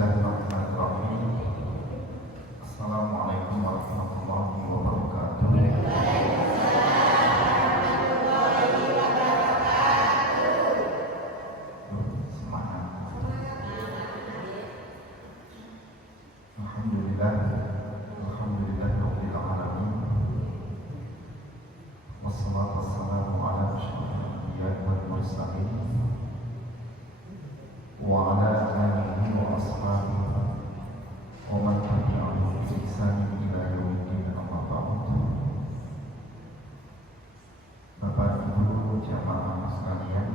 Bismillahirrahmanirrahim. Assalamualaikum warahmatullahi wabarakatuh. Semangat. Alhamdulillah, alhamdulillahirabbil alamin. Wassalatu wassalamu ala asyrofil anbiya'i wal mursalin wa ala alihi wa ashabihi wa man tabi'ahum bi ihsanin ila yaumiddin, amma ba'd. Bapak Ibu jamaah sekalian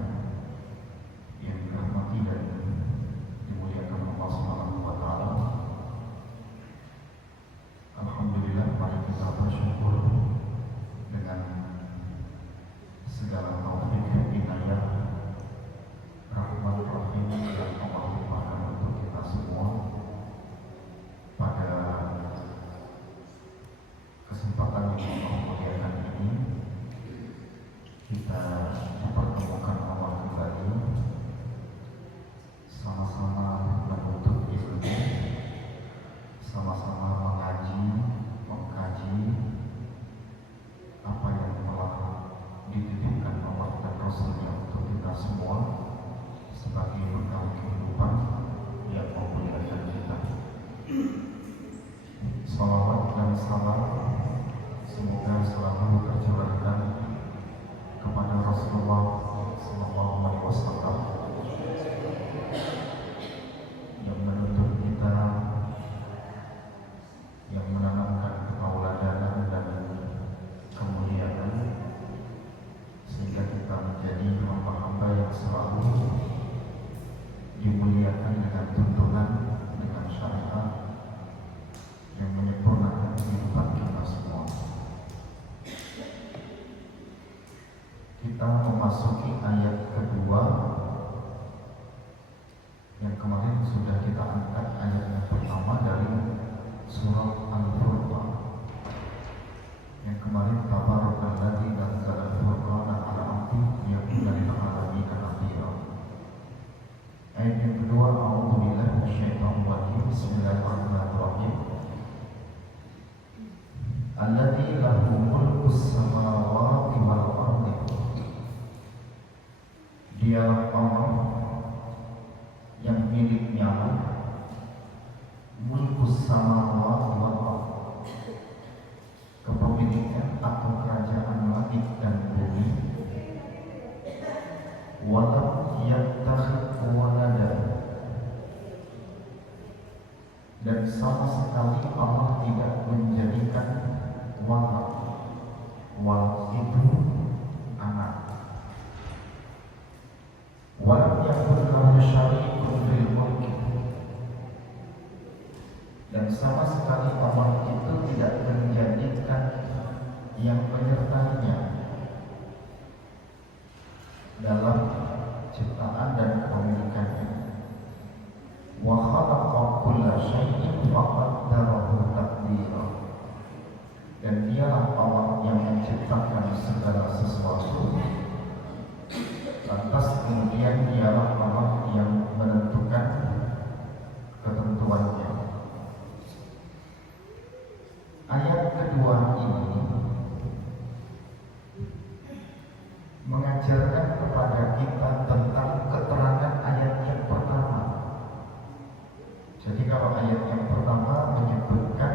yang dirahmati dan dimuliakan Allah Subhanahu wa taala. Alhamdulillah, mari kita bersyukur dengan segala taufik hidayah rahmat rahim yang Allah limpahkan untuk kita semua. Pada kesempatan yang Allah muliakan ini, kita dipertemukan Allah kembali, sama-sama menuntut ilmu, sama-sama mengaji, mengkaji apa yang telah dititipkan Allah dan Rasulnya untuk kita semua sebagai bekal kehidupan yang memuliakan kita. Salawat dan salam semoga selalu tercurahkan kepada Rasulullah Sallallahu Alaihi Wasallam yang menuntut kita, yang menanamkan ketauladanan dan kemuliaan, sehingga kita menjadi hamba-hamba yang selalu dimuliakan dengan tuntunan, dengan syariat yang menyempurnakan kehidupan kita semua. Kita memasuki ayat kedua yang kemarin sudah kita angkat. Ayat yang pertama dari surat Al-Furqan yang kemarin, Tabarakalladzī nazzala al-Furqāna 'alā 'abdihi liyakuna lil-'ālamīna nadhīrā. Ayat yang kedua, A'udzubillahi minasyaitonir rajim. Bismillahirrahmanirrahim. Alladzī lahu mulkus samāwāti wal ardi. Dialah Allah yang miliknya mulkus samāwāti wal ardi, kepemilikan atau kerajaan langit dan bumi. Walam yattakhidh waladan, dan sama sekali Allah tidak menjadikan walad. Walad itu anak. Walam yakun lahu syarikun fil mulk, dan sama sekali Allah itu tidak menjadikan yang menyertainya dalam ciptaan dan kepemilikannya. Wa khalaqa kulla syai'in faqaddarahu taqdira, dan dialah Allah yang menciptakan segala sesuatu, lantas kemudian dialah Allah yang menentukan ketentuannya. Ayat kedua ini mengajarkan kepada kita tentang keterangan ayat yang pertama. Jadi kalau ayat yang pertama menyebutkan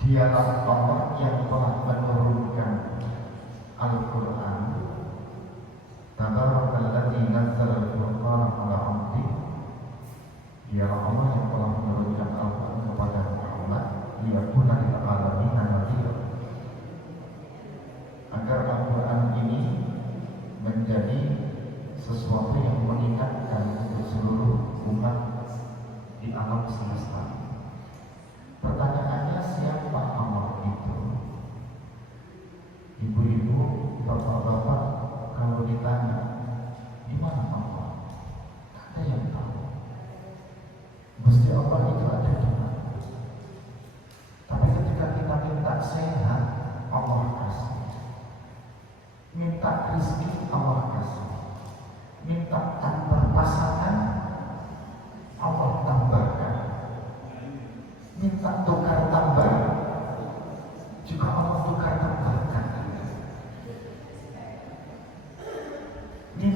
dialah Allah yang telah menurunkan Al-Quran, Tabarakalladzī nazzala al-Furqāna 'alā 'abdihi, dialah Allah yang telah menurunkan Al-Quran kepada Muhammad liyakuna lil-'ālamīna nadhīrā, agar Al-Quran ini menjadi sesuatu yang mengingatkan untuk seluruh umat di alam semesta. Pertanyaannya, siapa Allah itu? Ibu-ibu, bapak-bapak, kalau ditanya di mana Allah, ada yang tahu. Mesti Allah itu ada di mana. Tapi ketika kita minta sehat, Allah kasih. Minta rezeki, Allah kasih. Minta tambah pasangan,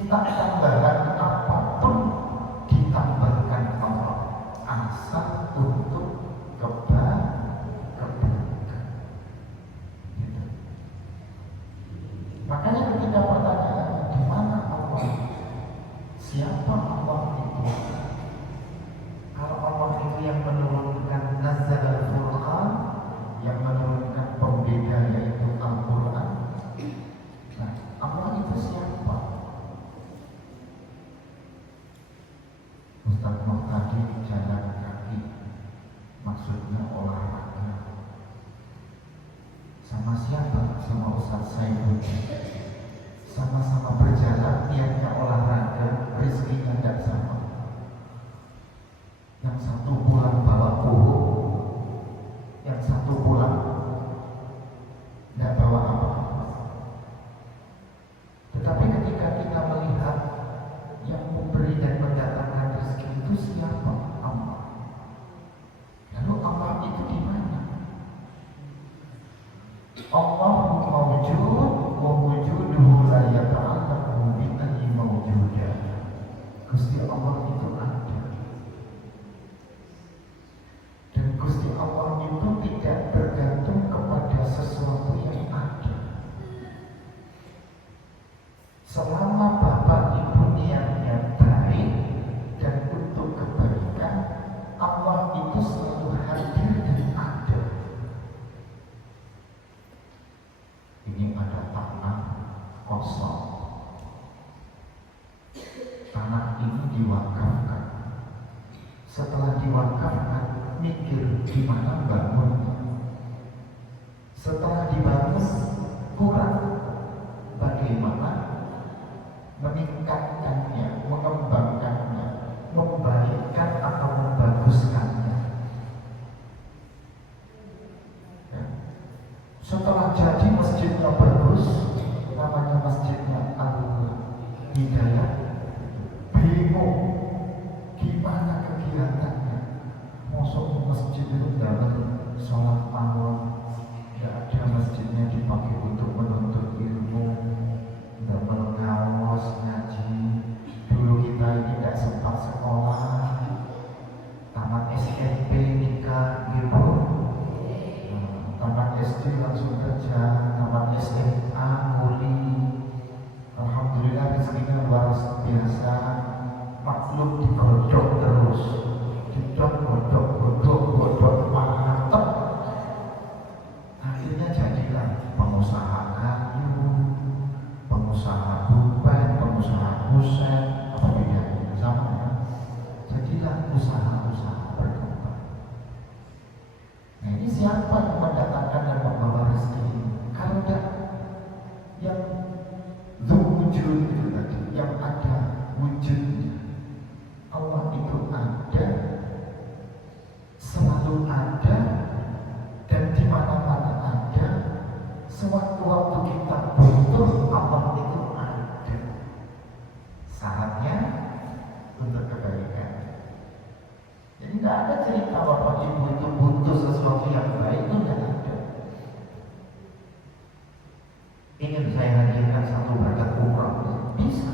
minta tambahan apapun ditambahkan Allah, asal untuk kebaikan. Gitu. Makanya ketika pertanyaan di mana Allah, siapa Allah itu? Kalau Allah itu yang menurunkan Nazzal al-Furqan, yang menurunkan pembeda yaitu Al-Quran. Nah, Allah itu siapa? Ustaz Nuh tadi jalan kaki, maksudnya olahraga. Sama siapa? Sama Ustaz Saifuddin. Sama-sama berjalan, niatnya olahraga, rezekinya tidak sama. Yang satu pulang bawa buku, yang satu pulang tidak bawa apa-apa. Tetapi ketika kita melihat yang memberi dan mendatangkan rezeki itu siapa? Allah. Lalu Allah itu di mana? Allahu mawjud wa wujuduhu la yata'allaqu bi ayyi mawjudah. Gusti Allah itu ada. Dan Gusti Allah itu tidak bergantung kepada sesuatu yang ada. Selama Bapak Ibu niatnya baik dan untuk kebaikan, Allah itu selalu hadir dan ada. Ini ada tanah kosong. Tanah ini diwakafkan. Setelah diwakafkan, mikir di mana bangunnya. Setelah dibangun, kurang. Bagaimana meningkatkannya, mengembangkannya, membaikkan atau membaguskannya. Ya. Setelah jadi masjidnya bagus, namanya masjidnya Al-Hidayah, bingung gimana kegiatannya. Masuk masjid itu dalam sholat malam, tidak ada masjidnya dipakai untuk menuntut ilmu, tidak mengawas ngaji. Dulu kita ini tidak sempat sekolah, tamat SMP nikah gitu, tamat SD langsung kerja, tamat SMA kuliah. Alhamdulillah rezekinya luar biasa, maklum digodok terus. Godok mantap. Akhirnya jadilah pengusaha kayu, pengusaha buban, pengusaha kusen, apa bedanya sama ya? Jadilah usaha-usaha berkembang. Nah, ini siapa yang mendatangkan dan membawa rezeki ini? Kalau tidak yang wujud itu tadi, yang ada wujudnya. Allah itu ada, selalu ada, dan di mana-mana ada. Sewaktu-waktu kita butuh, Allah itu ada. Syaratnya untuk kebaikan. Jadi tidak ada cerita Bapak Ibu itu butuh sesuatu yang baik, itu tidak ada. Ingin saya hadirkan satu berkat umrah, bisa.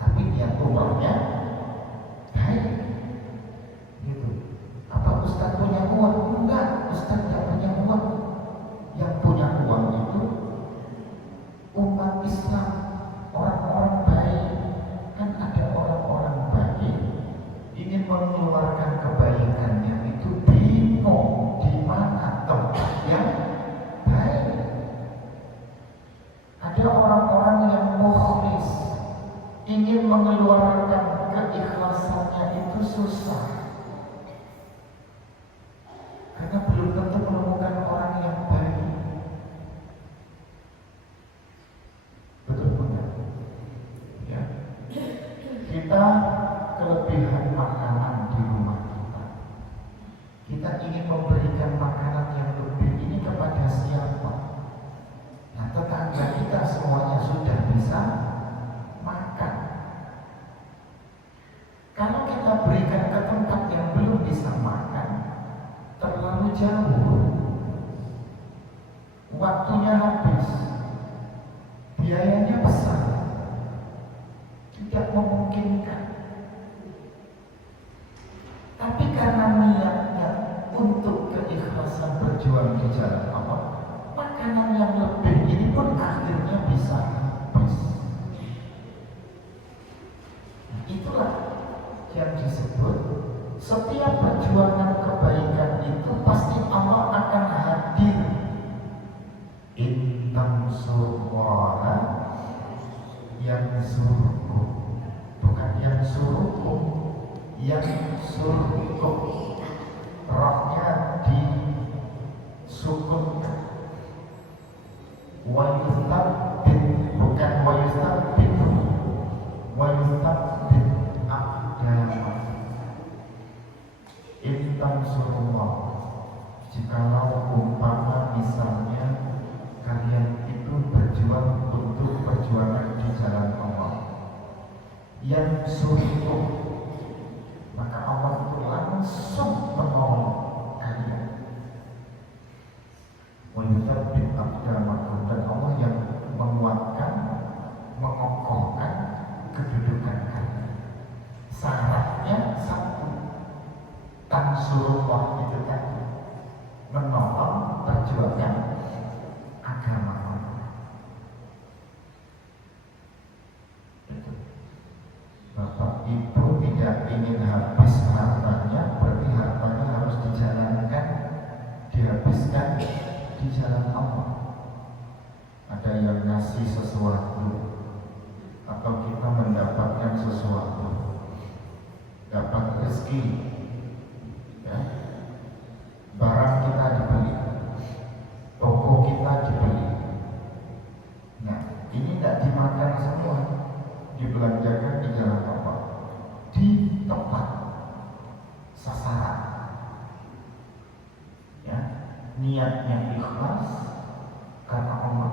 Tapi niat umrahnya baik. Gitu. Apa Ustaz punya uang? Enggak, Ustaz tidak punya uang. Yang punya uang itu umat Islam, orang-orang baik. Kan ada orang-orang baik ingin mengeluarkan kebaikannya itu bingung di mana tempat yang baik. Ada orang-orang yang mukhlis, ingin mengeluarkan keikhlasannya itu susah. Karena belum tentu menemukan orang yang baik. Betul bukan? Ya. Kita kelebihan makanan di rumah kita. Kita ingin memberikan makanan yang lebih ini kepada siapa? Nah, tetangga kita semuanya sudah bisa makan. Kalau kita berikan ke tempat yang belum bisa makan, terlalu jauh, waktunya habis, biayanya besar. tidak memungkinkan. Tapi karena niatnya untuk keikhlasan berjuang di jalan Allah, makanan yang lebih ini pun akhirnya bisa habis. Nah, itulah yang disebut setiap perjuangan kebaikan itu pasti Allah akan hadir. Intan surwaha yang suruhku, bukan yang suruhku, yang suruhku. Rohnya disukunkan. Wayustabbit, bukan wayustabbit, wayustabbit aqdama. Intan surullah, jikalau umpama misalnya kalian itu berjuang untuk perjuangan di jalan Allah, yang suruh, maka Allah itu langsung menolong kalian. Wayustabbit aqdamakum, dan Allah yang menguatkan, mengokohkan kedudukan kalian. Syaratnya satu, tansurullah itu tadi, menolong perjuangan agama Allah. Itu. Bapak Ibu tidak ingin habis hartanya, berarti hartanya harus dijalankan, dihabiskan di jalan Allah. Ada yang ngasih sesuatu, atau kita mendapatkan sesuatu, dapat rezeki, ya, barang kita dibeli, toko kita dibeli. Nah, ini tidak dimakan semua, dibelanjakan di jalan Allah, di tempat sasaran. Ya, niatnya ikhlas karena Allah,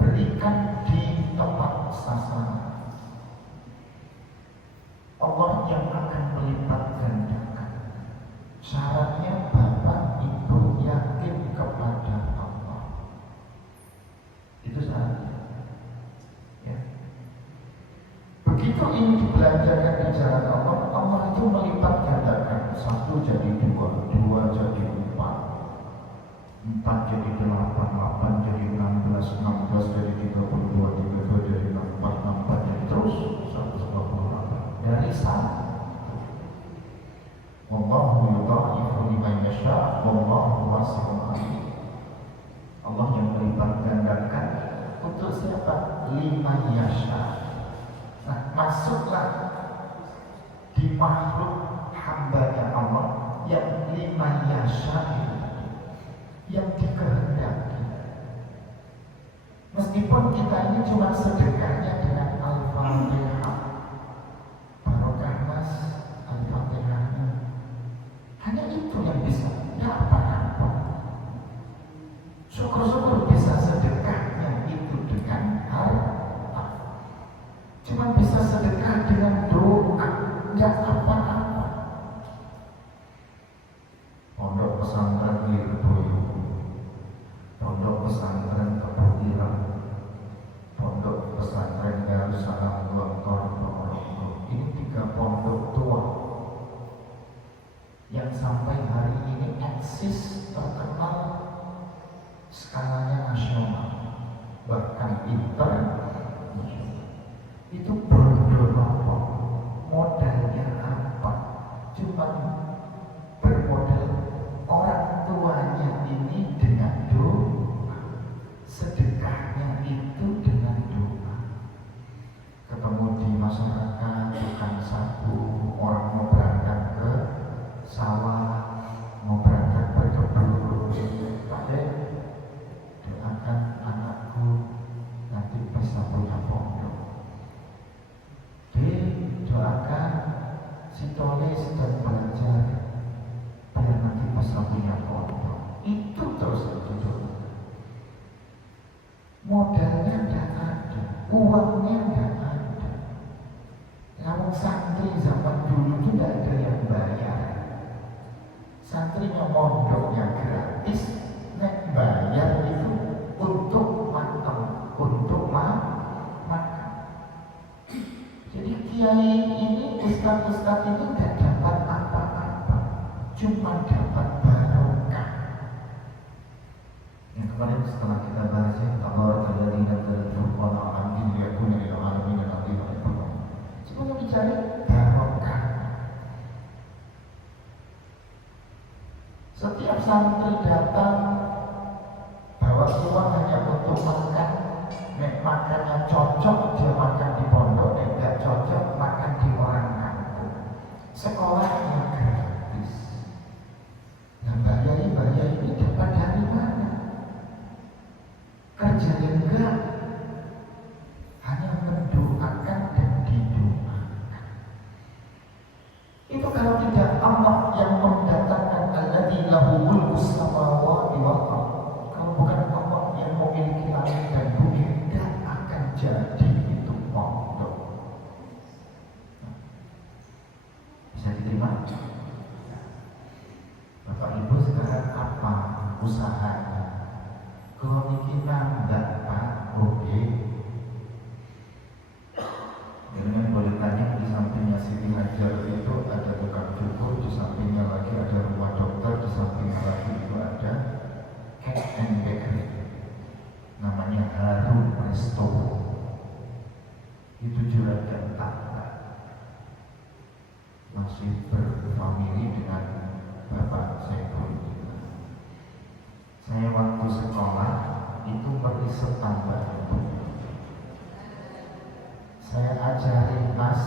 berikan di tempat sasaran. Allah yang akan melipat gandakan. Syaratnya Bapak Ibu yakin kepada Allah. Itu syaratnya. Ya. Begitu ini dibelanjakan di jalan Allah, Allah itu melipat gandakan. Satu jadi dua, dua jadi empat, empat jadi delapan, delapan jadi 16, 16 jadi 32, 32 jadi 64, 64 jadi terus 128 dari sana. Wallahu yudha'ifu liman yasha' wallahu wasi'un 'alim. Allah yang melipat gandakan untuk siapa? Liman yasha'. Nah, masuklah di makhluk hambanya Allah yang liman yasha' itu, yang dikehendaki. Meskipun kita ini cuma sedekahnya dengan Al-Fatihah, barokah mas Al-Fatihahnya, hanya itu yang bisa, tidak apa-apa. Syukur-syukur bisa sedekahnya itu dengan harta, cuma bisa sedekah dengan doa, tidak apa-apa. Pondok pesantren Lirboyo, pondok pesantren Keputiran, pondok pesantren Darussalam Lontor, ini 3 pondok tua yang sampai hari ini eksis, terkenal, skalanya nasional, bahkan internasional. Itu berdorong, modalnya apa? Cuma bermodal orang tuanya ini dengan doa, sedekahnya itu dengan doa. Ketemu di masyarakat, tukang sapu, orang mau berangkat ke sawah, mau berangkat berkebun, Pak, doakan anakku nanti bisa punya pondok. Doakan si Tole sedang belajar biar nanti bisa punya pondok. Itu terus itu doa. Modalnya tidak ada, uangnya tidak ada. Kalau santri zaman dulu itu tidak ada yang bayar. Santrinya mondoknya gratis, nek bayar itu untuk makan, untuk makan. Jadi kiai ini, ustaz-ustaz itu tidak dapat apa-apa, cuma dapat barokah. Yang kemarin setelah kita bahas ya, tabarakalladzii nazzala al-furqana 'ala 'abdihi liyakuna lil 'alamin nadhiran. Cuma dicari barokah. Setiap santri datang bawa uang hanya untuk makan. Nek makannya cocok dia makan di pondok, nek tidak cocok makan di orang kampung. Sekolahnya gratis. Nah bayar ini dapat dari mana? Kerjanya enggak, hanya mendoakan dan didoakan. Itu kalau tidak Allah yang mendatangkan alladzi lahu mulku samawati wal ardh. Kalau bukan Allah yang memiliki langit dan bumi, tidak akan jadi itu pondok. Bisa diterima? Bapak Ibu sekarang apa usahanya? Kalau kita enggak Pak, oke. Dengan boleh tanya, di sampingnya Siti Hajar itu ada tukang cukur, di sampingnya lagi ada rumah dokter, di sampingnya lagi itu ada cake and bakery, namanya Harum Resto. Itu juragan tangga, masih berfamili dengan Bapak Saiful. Saya waktu sekolah itu meriset tambah itu. Saya ajari Mas,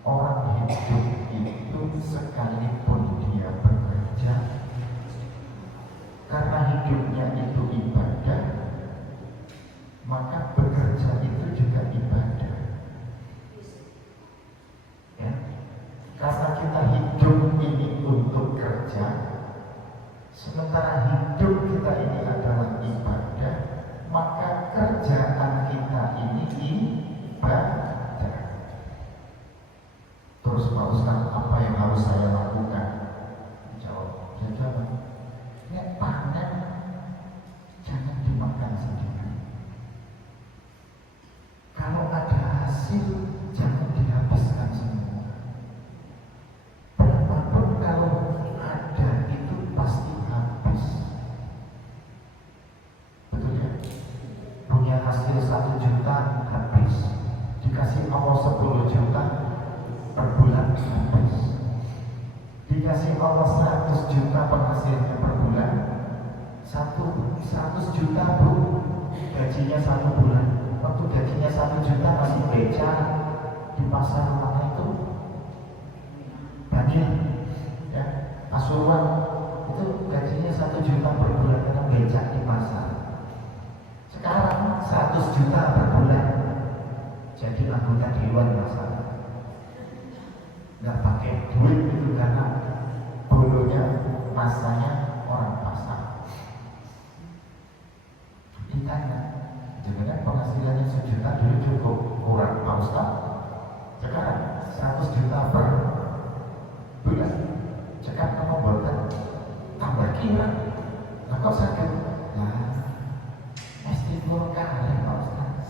orang hidup itu sekalipun dia bekerja, karena hidupnya itu ibadah, maka bekerja itu juga ibadah. Ya, karena kita hidup ini untuk kerja, sementara hidup kita ini adalah ibadah, maka kerjaan kita ini ibadah. Terus Pak Ustaz, apa yang harus saya lakukan? Jawab, saya jawab, nek panen jangan dimakan sendiri. Kalau ada hasil jangan dihabiskan semua. Berapapun kalau ada itu pasti habis. Betul ya? Punya hasil 1 juta habis, dikasih Allah 10 juta per bulan habis, dikasih Allah 100 juta penghasilannya per bulan, 100 juta Bu, gajinya 1 bulan. Waktu gajinya 1 juta masih beca di pasar mana itu? Banjir ya, Pasuruan, itu gajinya 1 juta per bulan karena becak di pasar. Sekarang 100 juta per bulan, jadi anggota dewan masalah. Nggak pakai duit itu karena bolonya masanya orang pasar. Ditanya, jangan penghasilannya 1 juta dulu cukup kurang Pak Ustaz. Sekarang 100 juta per bulan. Cekap kamu buatan tambah kira. Nah kok sakit? Nah, istighfar kali Pak Ustaz.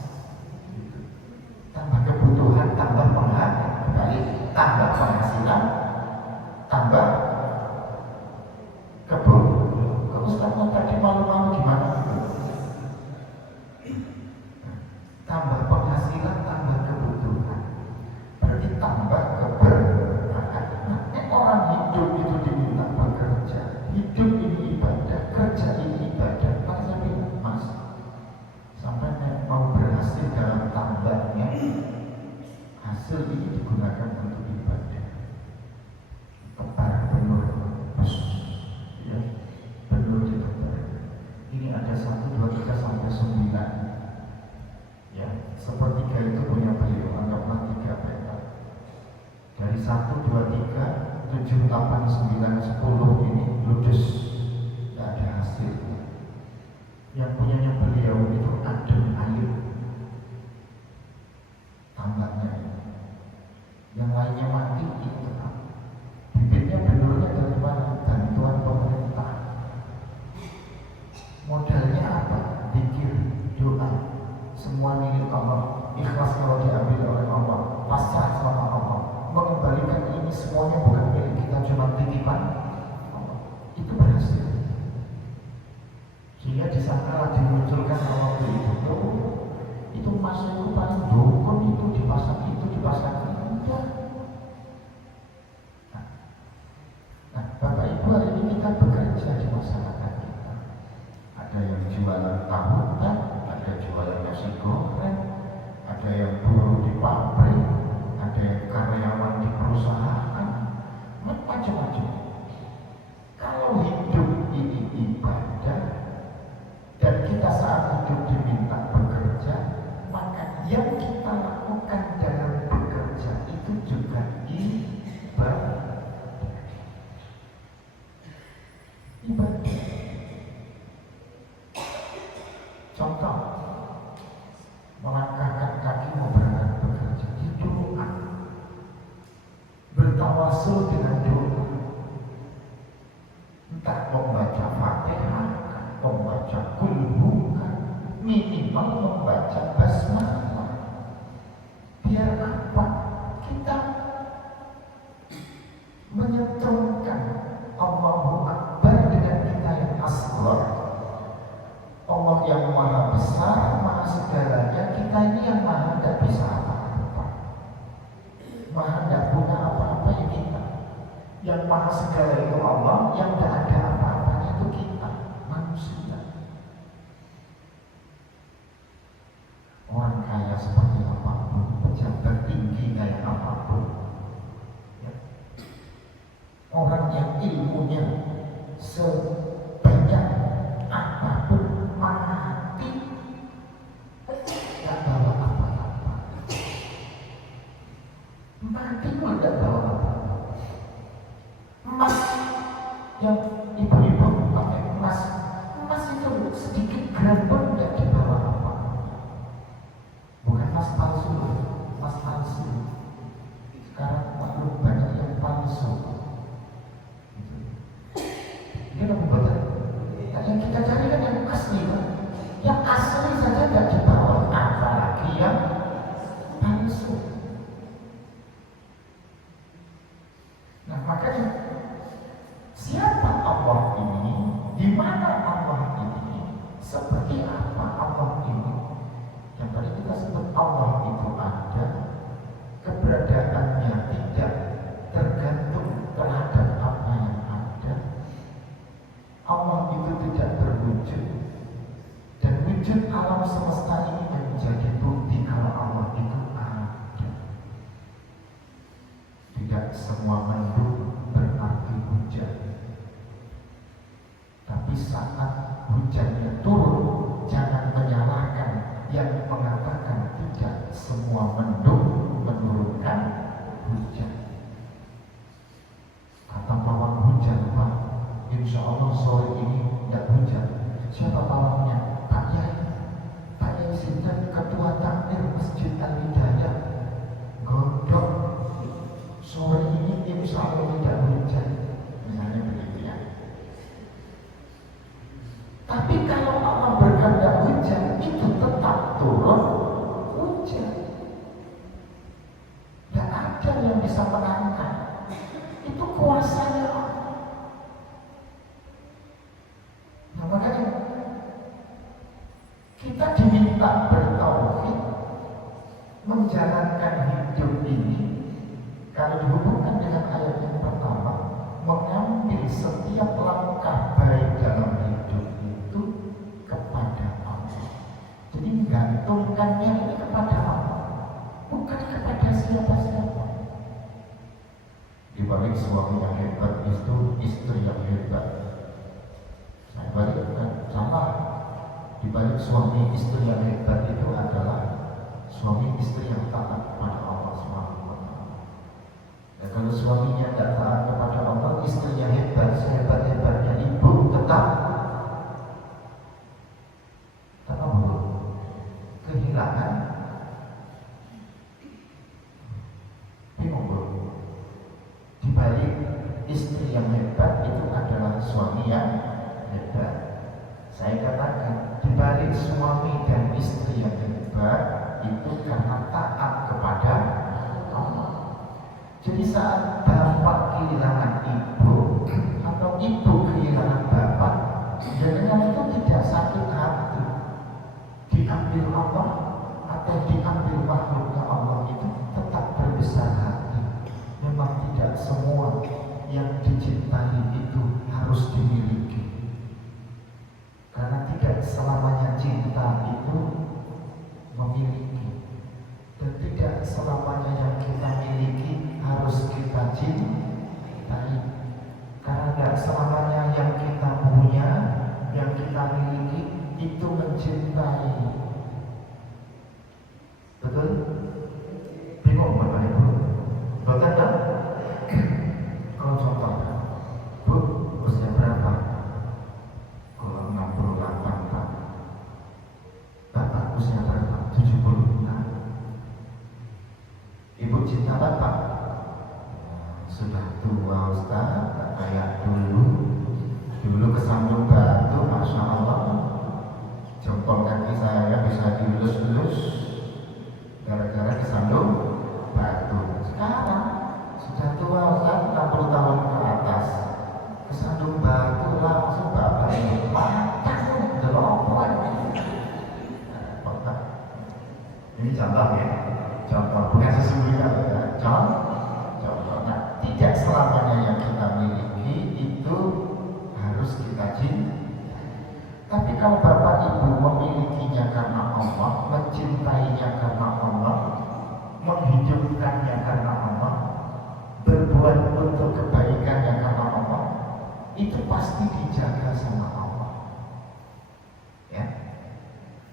Tambah kebutuhan, tambah penghasilan, tambah penghasilan, tambah kebun. Kok Ustaz tadi malu-malu gimana? Tambah penghasilan, tambah kebutuhan, berarti tambah keberkahan. Nah, orang hidup itu diminta bekerja. Hidup ini ibadah, kerja ini ibadah. Maka saya bilang, Mas, sampai mau berhasil dalam tambahnya, hasil ini digunakan untuk ibadah. Tebar benur, ya, benur ditebar. Ini ada 1, 2, 3 sampai 9. Ya, sepertiga itu punya beliau, anggaplah 3 petak. Dari 1, 2, 3, 7, 8, 9, 10 ini ludes, tidak ada hasilnya. Yang punyanya beliau itu adem air tambahnya ini. Yang lainnya mati itu. Bibitnya benurnya dari mana? Bantuan pemerintah. Modalnya apa? Zikir, doa. Semua milik Allah, ikhlas kalau diambil oleh Allah, pas jualan tahutan, ada jualan nasi goreng, ada yang buruh di pabrik, ada yang karyawan di perusahaan, macam-macam. Kalau hidup ini ibadah dan kita saat hidup diminta bekerja, maka yang kita lakukan dalam bekerja itu juga ibadah. Contoh, melangkahkan kaki mau berangkat bekerja, itu doa. Bertawasul dengan doa. Entah membaca Fatihah, membaca Qul, minimal membaca basmalah. Biar apa? Kita menyentuhkan Allahu Akbar dengan kita yang asghar. Allah yang maha besar, maha segalanya, kita ini yang maha tidak bisa apa-apa, maha tidak punya apa-apa ya kita. Yang maha segala itu Allah, yang tidak ada apa-apanya itu kita, manusia. Orang kaya seperti apapun, pejabat tinggi kayak apapun, ya. Orang yang ilmunya sebanyak apapun, mati tidak bawa apa-apa. Mati pun tidak bawa apa-apa. Emas yang ibu-ibu pakai emas itu sedikit gram pun tidak dibawa apa. Bukan emas palsu, emas palsu. Sekarang maklum banyak yang palsu. Ini lebih betul. Yang kita cari kan yang asli, kan? Yang asli saja tidak dibawa, apalagi yang palsu. Nah makanya siapa Allah ini? Di mana Allah ini? Seperti apa Allah ini? Yang tadi kita sebut Allah itu ada, keberadaannya tidak tergantung terhadap apa yang ada. Allah itu tidak berwujud, dan wujud alam semesta ini menjadi bukti kalau Allah itu ada. Tidak semua mendung berarti hujan, tapi saat hujannya turun, jangan menyalahkan yang mengatakan tidak semua mendung menurunkan hujan. Kata pawang hujan, Pak, insya Allah sore ini tidak hujan. Siapa pawangnya? Pak Yai. Pak Yai Sinten, ketua takmir Masjid Al-Hidayah. Godok, sore ini insya Allah tidak hujan. Misalnya begitu ya. Tapi kalau Allah berkehendak hujan, itu tetap turun hujan. Tidak ada yang bisa menangkan. Itu kuasanya Allah. Nah makanya kita diminta bertauhid, menjalankan hidup ini. Kalau dihubungkan dengan ayat yang pertama, mengambil setiap langkah baik dalam hidup itu kepada Allah. Jadi menggantungkannya ini kepada Allah, bukan kepada siapa-siapa. Di balik suami yang hebat itu istri yang hebat. Saya balikkan, salah. Di balik suami istri yang hebat itu adalah suami istri yang taat kepada Allah SWT. Dan kalau suaminya tidak taat kepada Allah, istrinya hebat, sehebat-hebatnya ibu tetap kehilangan. Bingung bro. Di balik istri yang hebat itu adalah suami yang hebat. Saya katakan, di balik suami dan istri yang hebat itu karena taat kepada Allah. Jadi saat bapak kehilangan ibu atau ibu kehilangan bapak, jangan itu tidak sakit hati. Diambil Allah atau diambil makhluknya Allah itu tetap berbesar hati. Memang tidak semua yang dicintai itu harus dimiliki, karena tidak selalu selamanya yang kita miliki harus kita cintai. Karena tidak selamanya yang kita punya, yang kita miliki itu mencintai. Betul? Bingung Bapak Ibu? Betul kan? Kalau contoh, Bu, usia berapa? Kalau 68 Pak. Bapak usia berapa? 70. Ibu cinta Bapak? Sudah tua Ustaz, tak kayak dulu. Dulu kesandung batu, Masya Allah. Jempol kaki saya bisa dielus-elus gara-gara kesandung batu. Sekarang sudah tua Ustaz, 60 tahun ke atas. Kesandung batu langsung Bapak ini matang, delopon. Ini contoh ya. Contoh, bukan sesungguhnya ya. Contoh. Nah, tidak selamanya yang kita miliki itu harus kita cintai. Tapi kalau Bapak Ibu memilikinya karena Allah, mencintainya karena Allah, menghidupkannya karena Allah, berbuat untuk kebaikannya karena Allah, itu pasti dijaga sama Allah. Ya.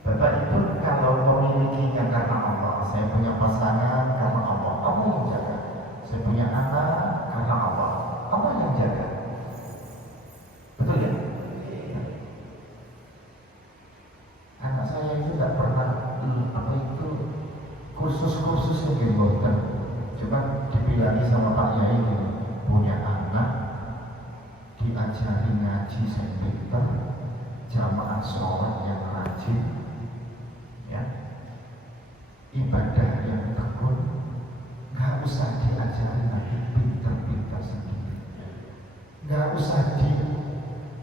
Bapak Ibu kalau memilikinya karena Allah, saya punya pasangan karena Allah, Allah yang jaga. Saya punya anak karena Allah, Allah yang jaga. Betul ya? Anak saya itu tidak pernah kursus yang dibuatkan. Cuma dibilangin sama Pak Yai ini, punya anak diajari ngaji sendiri, jamaah sholat yang rajin, ya, ibadah yang tekun, nggak usah diajari lagi pintar-pintar sendiri, nggak usah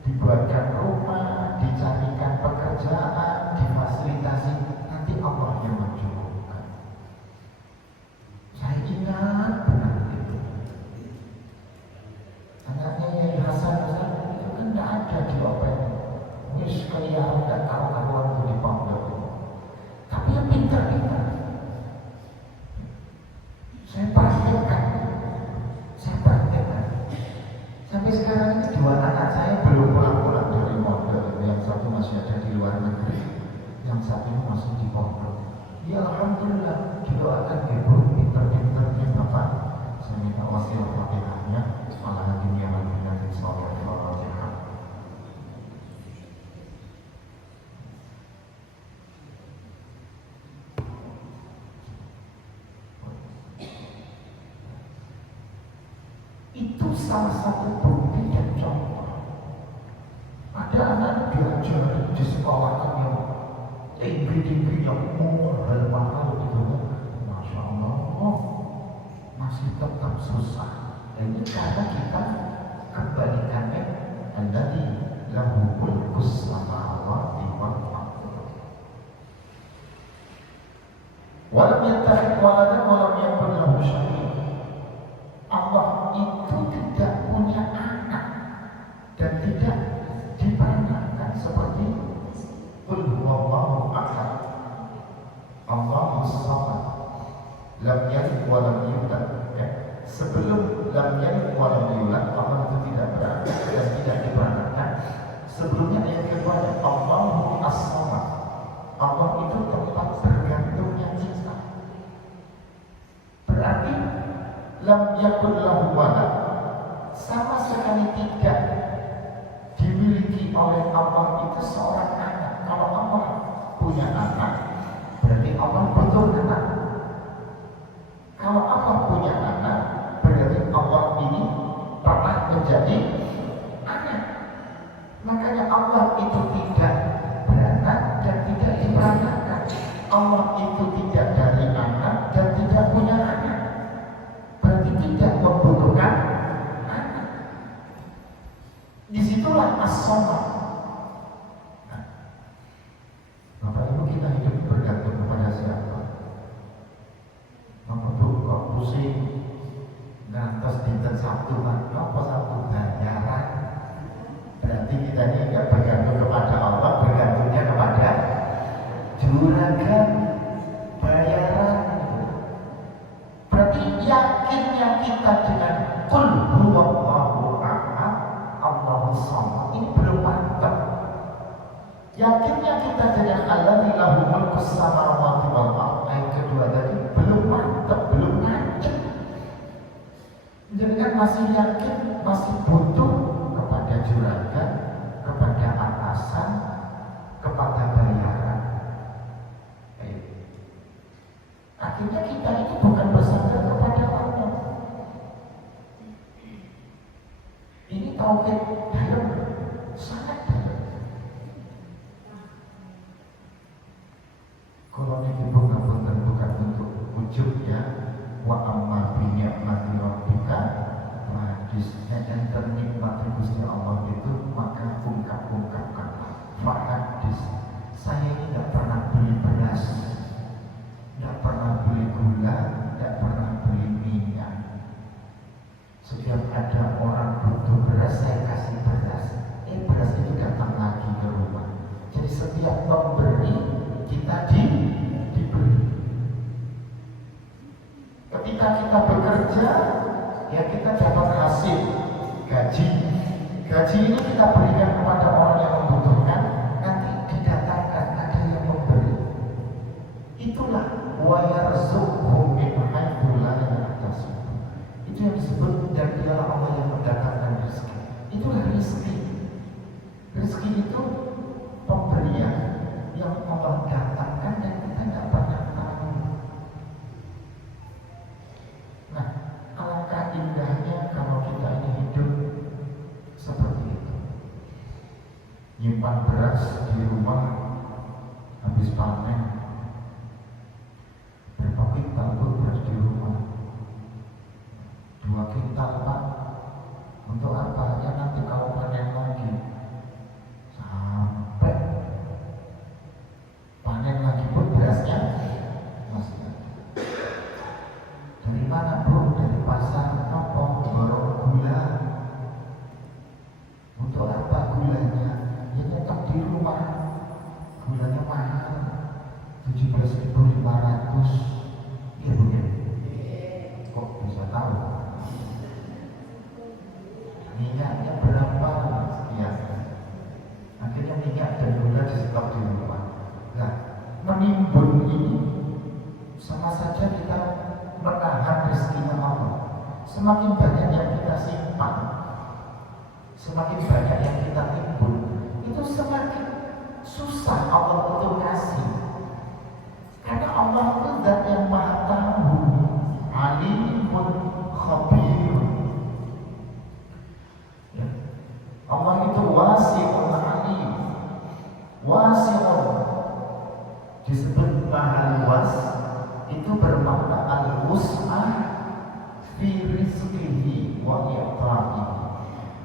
dibuatkan rumah, dicarikan pekerjaan, difasilitasi, nanti Allah yang mencukupkan. Saya ingat benar itu. Anaknya Yai Hasan itu kan nggak ada di OPM. Wis kelihatan nggak karu-karuan tuh di pondok. Tapi yang pintar-pintar. Saya praktekkan. Sampai sekarang ini 2 anak saya belum pulang-pulang dari pondok. Yang satu masih ada di luar negeri, yang satu masih di pondok. Ya Alhamdulillah, didoakan ibu pintar-pintarnya Bapak. Saya minta wasiat Fatihahnya, malah dunia lagi nanti sholat Fatihah. Itu salah satu bukti dan contoh. Ada anak diajar di sekolah yang tinggi-tinggi yang mahal gitu, Masya Allah, masih tetap susah. Dan ini karena kita kebalikannya, alladzi lahu mulkus samawati wal ardh. Walam yattakhidh waladan walam yakul lahu syarikun. Allah itu tidak punya anak dan tidak diperankan seperti qul huwallahu ahad, Allahus samad, lam yalid wa lam yulad. Sebelum lam yalid wa lam yulad, Allah itu tidak beranak dan tidak diperankan. Sebelumnya yang kedua, Allahu as-samad. Allah itu tempat bergantungnya kita. Berarti lam yakul lahu walad, sama sekali tidak dimiliki oleh Allah itu seorang anak. Kalau Allah punya anak, berarti Allah butuh anak. Kalau Allah punya anak, berarti Allah ini pernah menjadi anak. Makanya Allah itu tidak beranak dan tidak diperankan. Allah itu tidak dari anak dan tidak punya anak, berarti tidak membutuhkan anak. Disitulah as-samad. Nah, Bapak Ibu, kita hidup bergantung kepada siapa? Bapak Ibu kok pusing ngantos dinten Sabtu, apa Sabtu bayaran? Berarti kita ini enggak bergantung kepada Allah, bergantungnya kepada juragan bayaran. Berarti yakinnya kita dengan qul huwallahu ahad Allahus samad ini belum mantap. Yakinnya kita dengan alladzi lahu mulkus samawati wal ardh ayat kedua tadi belum mantap, belum yakin. Jadi kan masih yakin, masih butuh kepada juragan, kepada atasan, kepada bayaran. Akhirnya kita ini bukan bersandar kepada Allah. Ini tauhid dalam, sangat dalam. Kalau ini bukan untuk ujub ya, wa amma bi ni'mati rabbika hadisnya yang ternikmati Gusti Allah itu maka ungkapkan hadis. Saya ini tidak pernah beli beras, tidak pernah beli gula, tidak pernah beli minyak. Setiap ada orang butuh beras, saya kasih beras. Beras itu datang lagi ke rumah. Jadi setiap memberi kita diberi. Ketika kita bekerja, ya kita dapat hasil gaji. Gaji ini kita berikan kepada orang yang membutuhkan. Nanti didatangkan ada yang memberi. Itulah wa yarzuqhu min haitsu la yahtasib. Itu yang disebut dan dialah Allah yang mendatangkan rezeki. Itulah rezeki. Rezeki itu pemberian yang Allah datangkan dan kita tidak pernah tahu. Nah, alangkah indahnya kalau kita ini hidup seperti itu. Nyimpan beras di rumah habis panen. Berapa kintal beras di rumah? 2 kintal Pak. Untuk apa? Ya nanti kalau panen lagi sampai panen lagi pun berasnya masih ada. Dari mana bro? Dari pasar nopo borong gula. Untuk apa gulanya? Ya tetap di rumah. Gulanya mahal 17.500. Iya bukan? Kok bisa tahu? Minyaknya berapa? Sekian. Akhirnya minyak dan gula di stok di rumah. Nah, menimbun ini sama saja kita menahan rezekinya Allah. Semakin banyak yang kita simpan, semakin banyak yang kita timbun, itu semakin susah Allah untuk ngasih. Karena Allah itu zat yang maha tahu, alimun khabir. Ya. Allah itu wasi'un alim, wasi'un disebut maha luas, itu bermakna al-wus'ah fi rizqihi wa i'ta'ihi.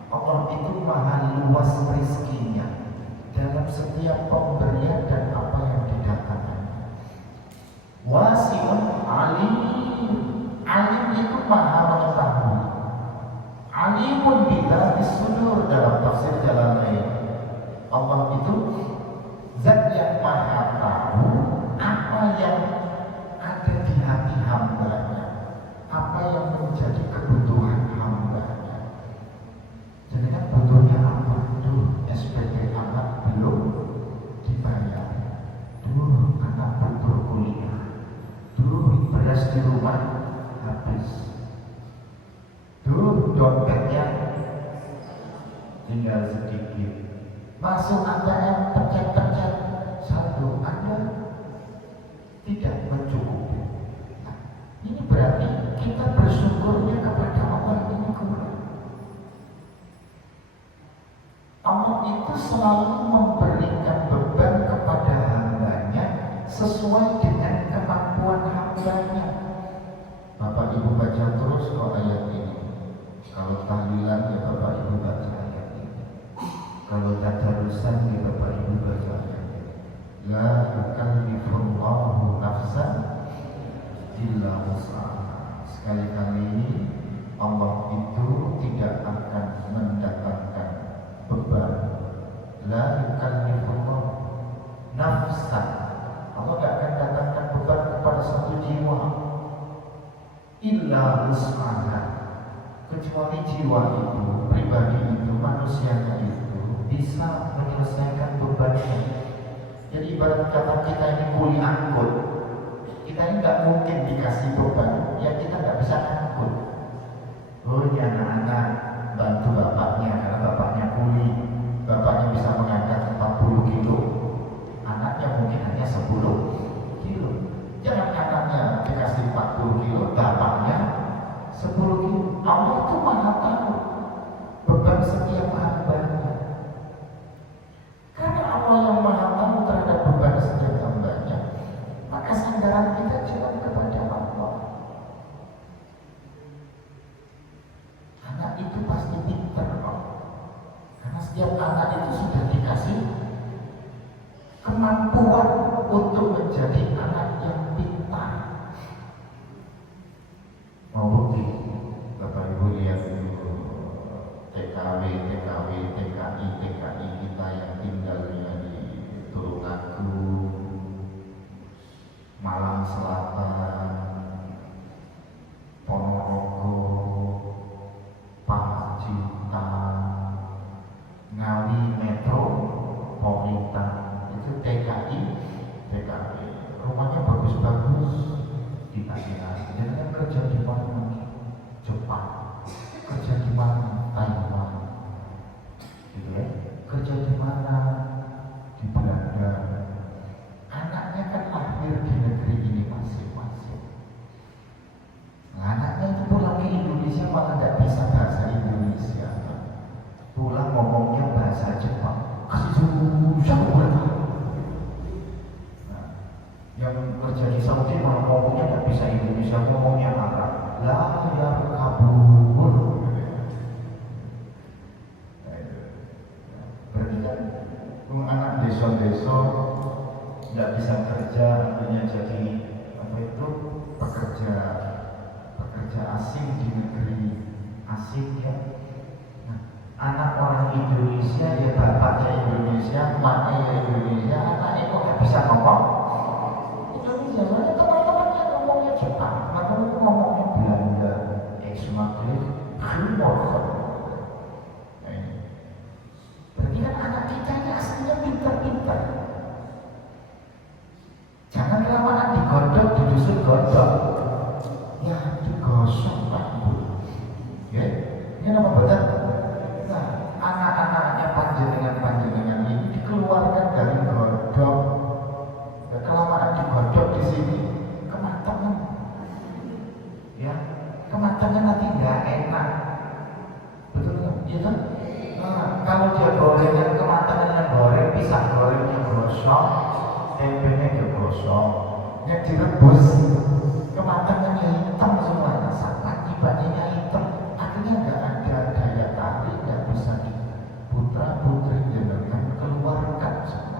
Allah itu maha luas rezekinya dalam setiap pemberian dan apa yang didatangkan. Wasi'un alim, alim itu maha mengetahui. Alimun bidzati sudur dalam tafsir Jalalain. Allah itu zat yang maha tahu apa yang ada di hati hambanya, apa yang menjadi kebutuhan hambanya. Jadi kan butuhnya apa? Duh, SPP anak belum dibayar. Duh, anak butuh kuliah. Duh, beras di rumah habis. Duh, dompetnya tinggal sedikit. Masuk ATM pencet-pencet saldo Anda tidak mencukupi. Nah, ini berarti kita bersyukurnya kepada Allah ini kurang. Allah itu selalu memberikan beban kepada hambanya sesuai dengan kemampuan hambanya. Bapak Ibu baca terus kok ayat ini. Kalau tahlilan ya Bapak Ibu baca ayat ini. Kalau tadarusan ya Bapak Ibu baca ayat ini. La yukallifullahu nafsan illa wus'aha. Sekali-kali Allah itu tidak akan mendapatkan beban. La yukallifullahu nafsan. Allah tidak akan datangkan beban kepada satu jiwa illa us'aha, kecuali jiwa itu, pribadi itu, manusianya itu bisa menyelesaikan bebannya. Jadi ibarat kata kita ini kuli angkut, kita ini nggak mungkin dikasih beban yang kita nggak bisa angkut. Oh ini anak-anak bantu bapaknya karena bapaknya kuli, bapaknya bisa mengangkat 40 kilo, anaknya mungkin hanya 10 kilo. Jangan anaknya dikasih 40 kilo, bapaknya 10 kilo. Allah itu maha tahu beban setiap hambanya. Karena Allah yang maha tahu terhadap beban setiap hambanya, maka sandaran kita cuma kepada Allah. Anak itu pasti pintar kok, karena setiap anak itu sudah dikasih kemampuan untuk menjadi anak yang pintar. Mau bukti? Bapak Ibu lihat dulu TKW, TKI kita yang tinggalnya di Tulungagung, Malang Selatan, Ponorogo, Pacitan, Ngawi Metropolitan, itu TKI. Rumahnya bagus-bagus di Thailand. Jangan kerja di mana? Jepang. Kerja di mana? Taiwan. Gitu ya. Kerja di mana? Di Belanda. Anaknya kan lahir di negeri ini masing-masing. Nah, anaknya itu pulang ke Indonesia malah nggak bisa bahasa Indonesia. Pulang ngomongnya bahasa Jepang. Kasih susah banget. Yang kerja di Saudi malah ngomongnya nggak bisa Indonesia, ngomongnya Arab. Lah ya kabur. Berarti kan anak desa-desa nggak bisa kerja, akhirnya jadi apa itu pekerja asing di negeri asing ya. Nah, anak orang Indonesia ya bapaknya Indonesia, emaknya Indonesia, anaknya kok nggak bisa ngomong Indonesia, soalnya teman-temannya ngomongnya Jepang, teman-temannya ngomongnya Belanda, semakin humor. Nah ini, berarti kan anak kita ini aslinya pintar-pintar. Jangan kelamaan digodok, didusuk godok, ya digosok Pak Ibu. Ya, ini nama betul. Nah, anak-anaknya panjenengan ini dikeluarkan dari godok. Kelamaan digodok di sini kematangan, ya kematangan nanti nggak enak, betul nggak? Iya kan? Nah, kalau dia gorengan kematangannya goreng, pisang gorengnya gosong, tempenya dia gosong, yang direbus kematangannya hitam semuanya, sampai tibanya hitam, akhirnya nggak ada daya tarik, nggak bisa putra putri jenengan keluarkan semua.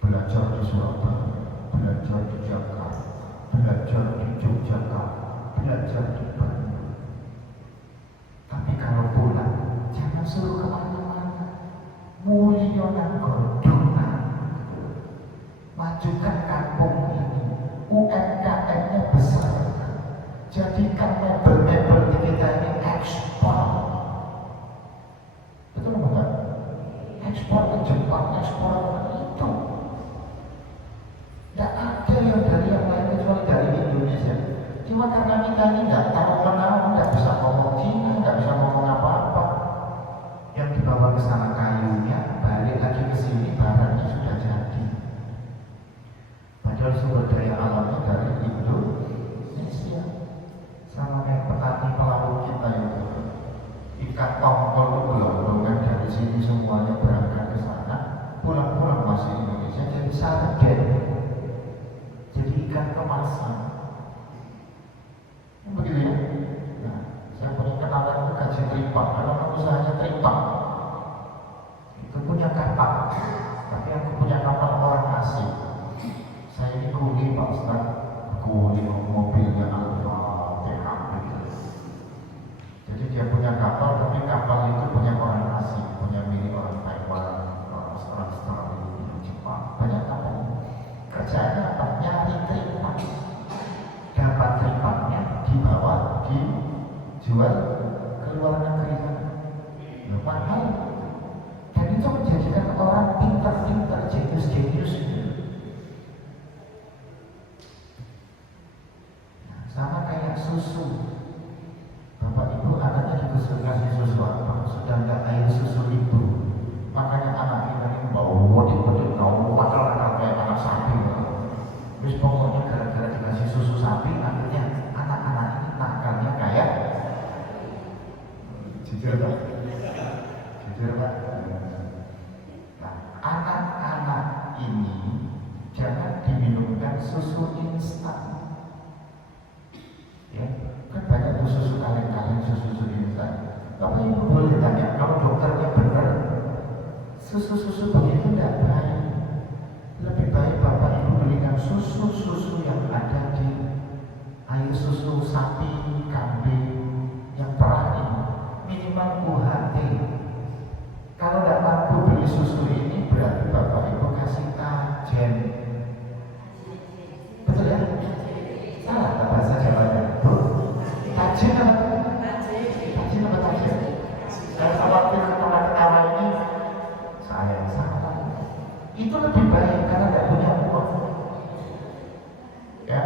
Belajar di Surabaya, belajar di Jakarta, belajar di Yogyakarta, belajar di Bandung. Tapi kalau pulang, jangan suruh kemana-mana. Mulia nang godongan, majukan kampung ini. UMKM-nya besar, jadikan mebel-mebel di kita ini ekspor. Betul nggak? Ekspor ke Jepang, ekspor ke itu. Tidak ada yang dari yang lain kecuali dari Indonesia. Cuma karena kita ini nggak tahu menahu, nggak bisa ngomong Cina, nggak bisa ngomong apa-apa. Yang dibawa ke sana kayunya, balik lagi ke sini barangnya sudah jadi. Padahal sumber daya alamnya dari Indonesia. Sama kayak petani pelaut kita itu. Ikan tongkol itu gelondongan dari sini semuanya berangkat ke sana, pulang-pulang masih Indonesia jadi sarden. Jadi ikan kemasan, begitu ya. Nah, saya punya kenalan itu gaji tripang, kalau usahanya tripang, itu punya kapal, tapi aku punya kapal orang asing. Saya ini kuli Pak Ustaz, kuli mobilnya Al-Fatihah gitu. Jadi dia punya kapal, tapi kapal itu punya orang asing, punya milik orang Taiwan, orang Australia, Jepang, banyak kapal. Kerjanya apa? Nyari tripang. Dapat tripangnya, pergi jual ke luar negeri sana. Ya, mahal. Dan itu menjadikan orang pintar-pintar, jenius-jenius. Nah, sama kayak susu. Bapak ibu anaknya disuruh kasih susu apa? Sudah nggak air susu ibu. Makanya anak kita ini bau wadik-wadik, bau nakal-nakal kayak anak sapi. Terus pokoknya gara-gara dikasih susu sapi, akhirnya anak-anak ini nakalnya kayak jujur Pak. Jujur Pak. Nah, anak-anak ini jangan diminumkan susu instan. Ya, kan banyak tuh susu kaleng-kaleng, susu instan. Bapak ibu boleh tanya, kalau dokternya benar, susu-susu begitu tidak baik. Lebih baik bapak ibu belikan susu-susu yang ada di air susu sapi, kambing yang perani, minimal UHT. Kalau tidak mampu beli susu ini, berarti bapak ibu kasih tajen. Betul ya? Salah tak bahasa Jawanya? Tajen apa? Tajen apa tajen? Saya khawatir ketawa-ketawa ini saya salah. Itu lebih baik karena tidak punya uang. Ya,